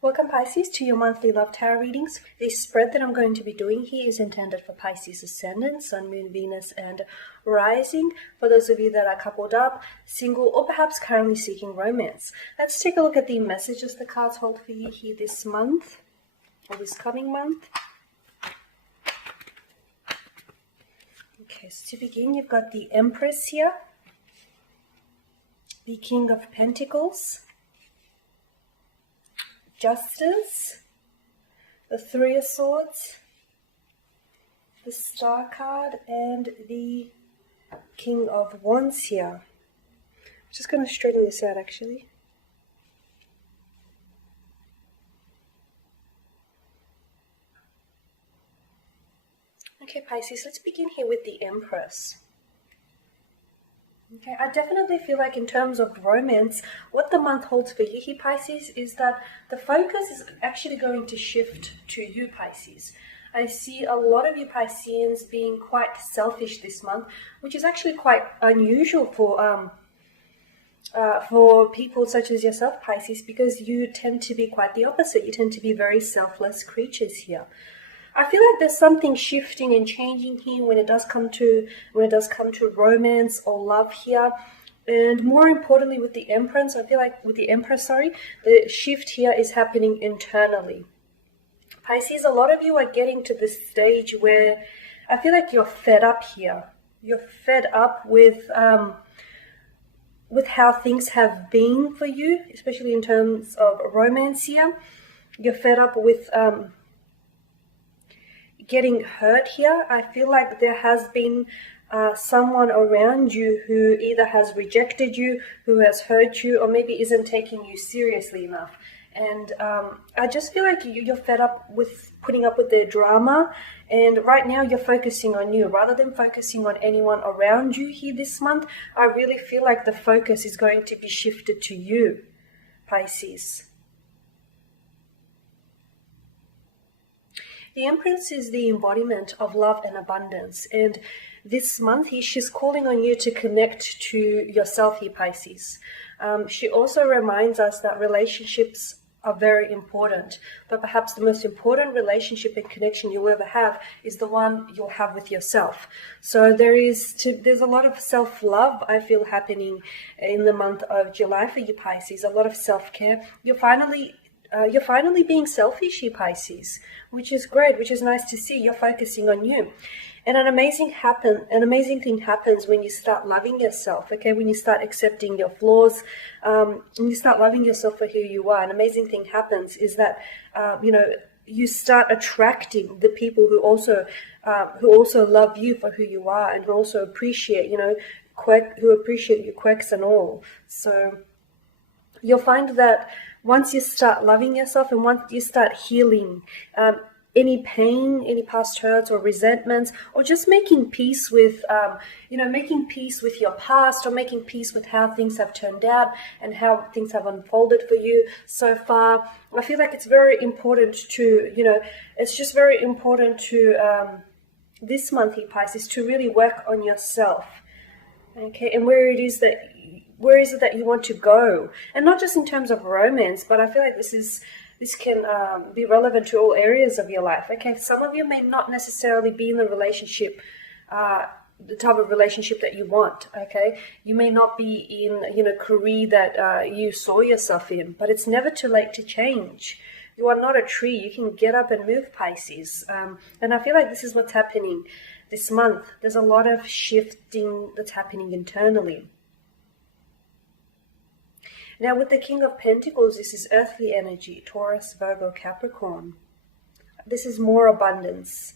Welcome Pisces to your monthly love tarot readings. The spread that I'm going to be doing here is intended for Pisces Ascendant, Sun, Moon, Venus and Rising. For those of you that are coupled up, single or perhaps currently seeking romance. Let's take a look at the messages the cards hold for you here this month or this coming month. Okay, so to begin, you've got the Empress here, the King of Pentacles, Justice, the Three of Swords, the Star card, and the King of Wands here. I'm just going to straighten this out actually. Okay, Pisces, let's begin here with the Empress. Okay, I definitely feel like in terms of romance, what the month holds for you here, Pisces, is that the focus is actually going to shift to you, Pisces. I see a lot of you Pisceans being quite selfish this month, which is actually quite unusual for people such as yourself, Pisces, because you tend to be quite the opposite. You tend to be very selfless creatures here. I feel like there's something shifting and changing here when it does come to romance or love here. And more importantly with the Empress, I feel like with the Empress, the shift here is happening internally. Pisces, a lot of you are getting to this stage where I feel like you're fed up here. You're fed up with how things have been for you, especially in terms of romance here. You're fed up with getting hurt here. I feel like there has been someone around you who either has rejected you, who has hurt you, or maybe isn't taking you seriously enough. And I just feel like you're fed up with putting up with their drama, and right now you're focusing on you rather than focusing on anyone around you here this month. I really feel like the focus is going to be shifted to you, Pisces. The Empress is the embodiment of love and abundance, and this month she's calling on you to connect to yourself here, Pisces. She also reminds us that relationships are very important, but perhaps the most important relationship and connection you'll ever have is the one you'll have with yourself. So there's a lot of self-love, I feel, happening in the month of July for you, Pisces. A lot of self-care. You're finally being selfish here, Pisces, which is great, which is nice to see. You're focusing on you. And an amazing thing happens when you start loving yourself, okay? When you start accepting your flaws, when you start loving yourself for who you are. An amazing thing happens is that, you start attracting the people who also love you for who you are and who also appreciate, who appreciate your quirks and all. So you'll find that once you start loving yourself and once you start healing any pain, any past hurts or resentments, or just making peace with, your past, or making peace with how things have turned out and how things have unfolded for you so far, I feel like it's very important to, this month here, Pisces, to really work on yourself. Okay, and where is it that you want to go? And not just in terms of romance, but I feel like this can be relevant to all areas of your life. Okay, some of you may not necessarily be in the relationship, the type of relationship that you want. Okay, you may not be in a career that you saw yourself in, but it's never too late to change. You are not a tree. You can get up and move, Pisces. And I feel like this is what's happening this month. There's a lot of shifting that's happening internally. Now with the King of Pentacles, this is earthly energy, Taurus, Virgo, Capricorn. This is more abundance.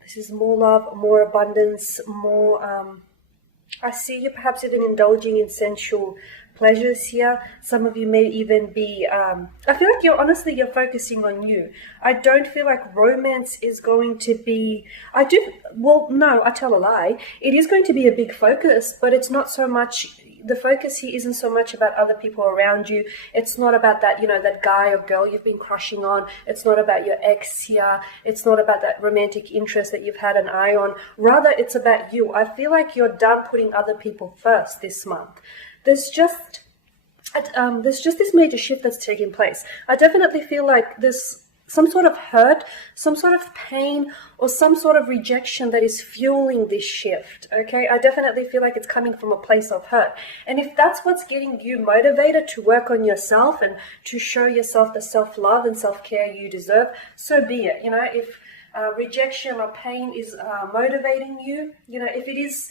This is more love, more abundance, more... I see you perhaps even indulging in sensual pleasures here. Some of you may even be... I feel like you're focusing on you. I don't feel like romance is going to be... I tell a lie. It is going to be a big focus, but it's not so much... The focus here isn't so much about other people around you. It's not about that, that guy or girl you've been crushing on. It's not about your ex here. It's not about that romantic interest that you've had an eye on. Rather, it's about you. I feel like you're done putting other people first this month. There's just there's just this major shift that's taking place. I definitely feel like there's some sort of hurt, some sort of pain, or some sort of rejection that is fueling this shift, okay? I definitely feel like it's coming from a place of hurt. And if that's what's getting you motivated to work on yourself and to show yourself the self-love and self-care you deserve, so be it. You know, if rejection or pain is motivating you, you know, if it is,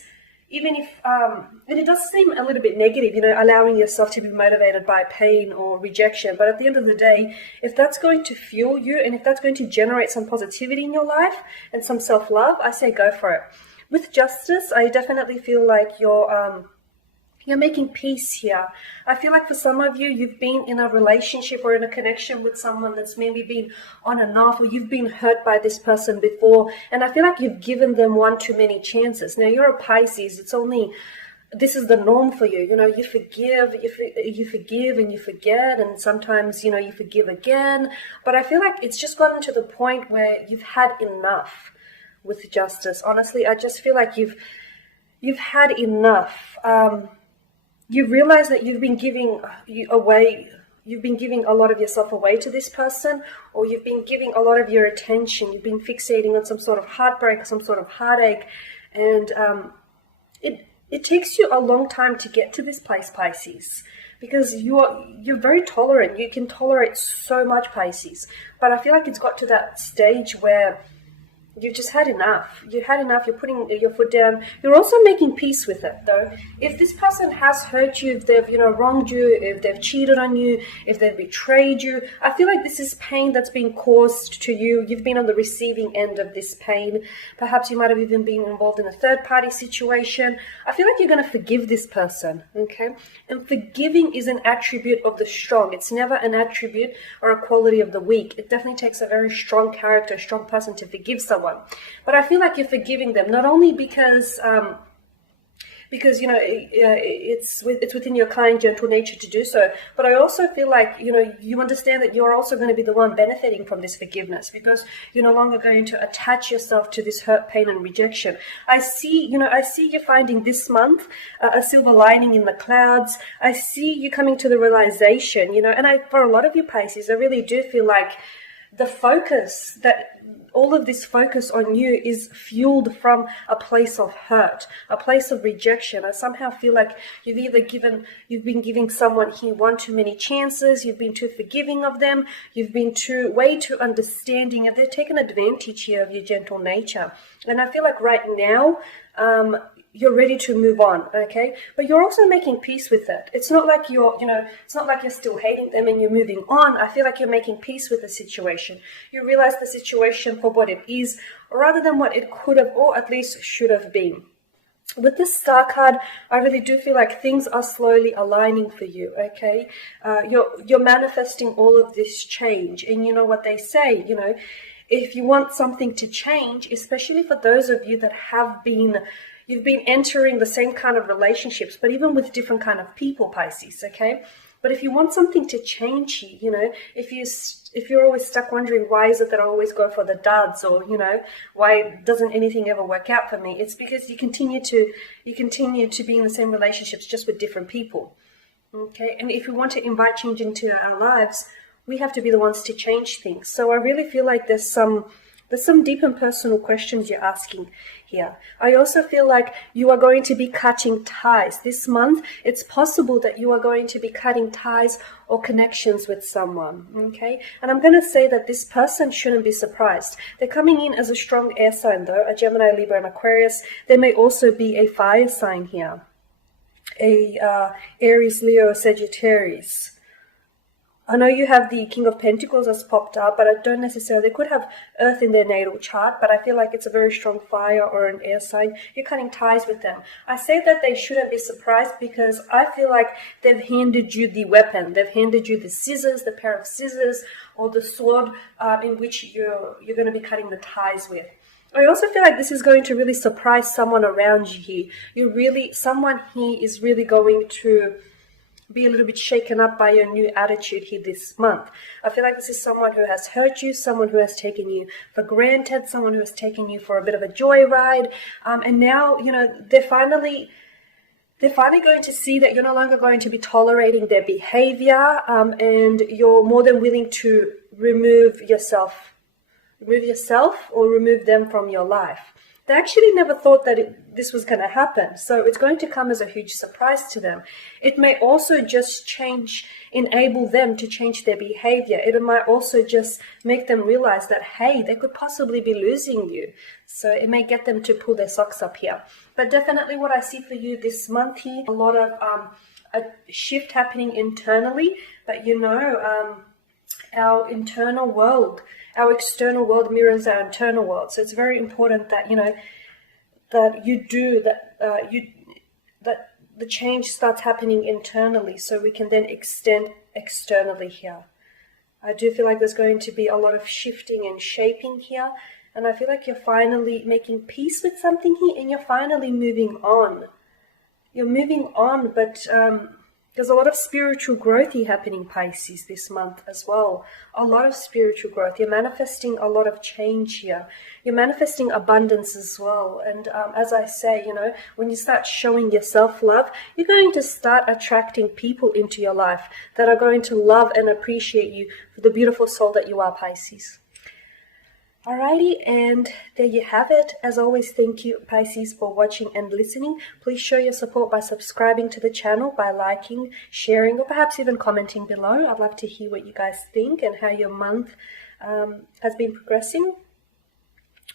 even if, and it does seem a little bit negative, you know, allowing yourself to be motivated by pain or rejection. But at the end of the day, if that's going to fuel you and if that's going to generate some positivity in your life and some self-love, I say go for it. With justice, I definitely feel like you're making peace here. I feel like for some of you, you've been in a relationship or in a connection with someone that's maybe been on and off, or you've been hurt by this person before, and I feel like you've given them one too many chances. Now, you're a Pisces. This is the norm for you. You know, you forgive and you forget, and sometimes, you know, you forgive again. But I feel like it's just gotten to the point where you've had enough with justice. Honestly, I just feel like you've had enough. You realize that you've been giving a lot of yourself away to this person, or you've been giving a lot of your attention. You've been fixating on some sort of heartbreak, some sort of heartache, and it takes you a long time to get to this place, Pisces, because you're very tolerant. You can tolerate so much, Pisces, but I feel like it's got to that stage where you've just had enough. You had enough. You're putting your foot down. You're also making peace with it, though. If this person has hurt you, if they've, you know, wronged you, if they've cheated on you, if they've betrayed you, I feel like this is pain that's been caused to you. You've been on the receiving end of this pain. Perhaps you might have even been involved in a third-party situation. I feel like you're going to forgive this person, okay? And forgiving is an attribute of the strong. It's never an attribute or a quality of the weak. It definitely takes a very strong character, a strong person to forgive someone. But I feel like you're forgiving them not only because you know it's within your kind, gentle nature to do so, but I also feel like, you know, you understand that you're also going to be the one benefiting from this forgiveness, because you're no longer going to attach yourself to this hurt, pain, and rejection. I see you finding this month a silver lining in the clouds. I see you coming to the realization, you know, and for a lot of you Pisces, I really do feel like all of this focus on you is fueled from a place of hurt, a place of rejection. I somehow feel like you've been giving someone here one too many chances, you've been too forgiving of them, you've been way too understanding, and they've taken advantage here of your gentle nature. And I feel like right now, you're ready to move on, okay? But you're also making peace with it. It's not like it's not like you're still hating them and you're moving on. I feel like you're making peace with the situation. You realize the situation for what it is, rather than what it could have or at least should have been. With this Star card, I really do feel like things are slowly aligning for you, okay? You're manifesting all of this change. And you know what they say, you know, if you want something to change, especially for those of you that you've been entering the same kind of relationships, but even with different kind of people, Pisces, okay? But if you want something to change, you know, if you're always stuck wondering why is it that I always go for the duds, or, you know, why doesn't anything ever work out for me? It's because you continue to be in the same relationships, just with different people, okay? And if we want to invite change into our lives, we have to be the ones to change things. So I really feel like there's some deep and personal questions you're asking here. I also feel like you are going to be cutting ties. This month, it's possible that you are going to be cutting ties or connections with someone, okay? And I'm going to say that this person shouldn't be surprised. They're coming in as a strong air sign, though, a Gemini, Libra, and Aquarius. There may also be a fire sign here, a Aries, Leo, Sagittarius. I know you have the King of Pentacles has popped up, but I don't necessarily, they could have Earth in their natal chart, but I feel like it's a very strong fire or an air sign. You're cutting ties with them. I say that they shouldn't be surprised because I feel like they've handed you the weapon. They've handed you the scissors, the pair of scissors, or the sword in which you're going to be cutting the ties with. I also feel like this is going to really surprise someone around you here. Someone here is really going to be a little bit shaken up by your new attitude here this month. I feel like this is someone who has hurt you, someone who has taken you for granted, someone who has taken you for a bit of a joyride. And now, you know, they're finally They're finally going to see that you're no longer going to be tolerating their behavior, and you're more than willing to remove yourself or remove them from your life. They actually never thought that this was going to happen, so it's going to come as a huge surprise to them. It may also just enable them to change their behavior. It might also just make them realize that, hey, they could possibly be losing you. So it may get them to pull their socks up here. But definitely what I see for you this month here, a lot of a shift happening internally, but our internal world, our external world mirrors our internal world. So it's very important that, that the change starts happening internally so we can then extend externally here. I do feel like there's going to be a lot of shifting and shaping here. And I feel like you're finally making peace with something here and you're finally moving on. You're moving on, but there's a lot of spiritual growth here happening, Pisces, this month as well. A lot of spiritual growth. You're manifesting a lot of change here. You're manifesting abundance as well. And as I say, when you start showing your self-love, you're going to start attracting people into your life that are going to love and appreciate you for the beautiful soul that you are, Pisces. Alrighty, and there you have it. As always, thank you, Pisces, for watching and listening. Please show your support by subscribing to the channel, by liking, sharing, or perhaps even commenting below. I'd love to hear what you guys think and how your month has been progressing,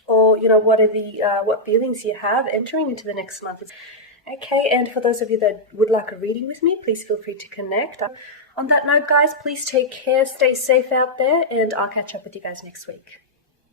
or what feelings you have entering into the next month. Okay, and for those of you that would like a reading with me, please feel free to connect. On that note, guys, please take care, stay safe out there, and I'll catch up with you guys next week.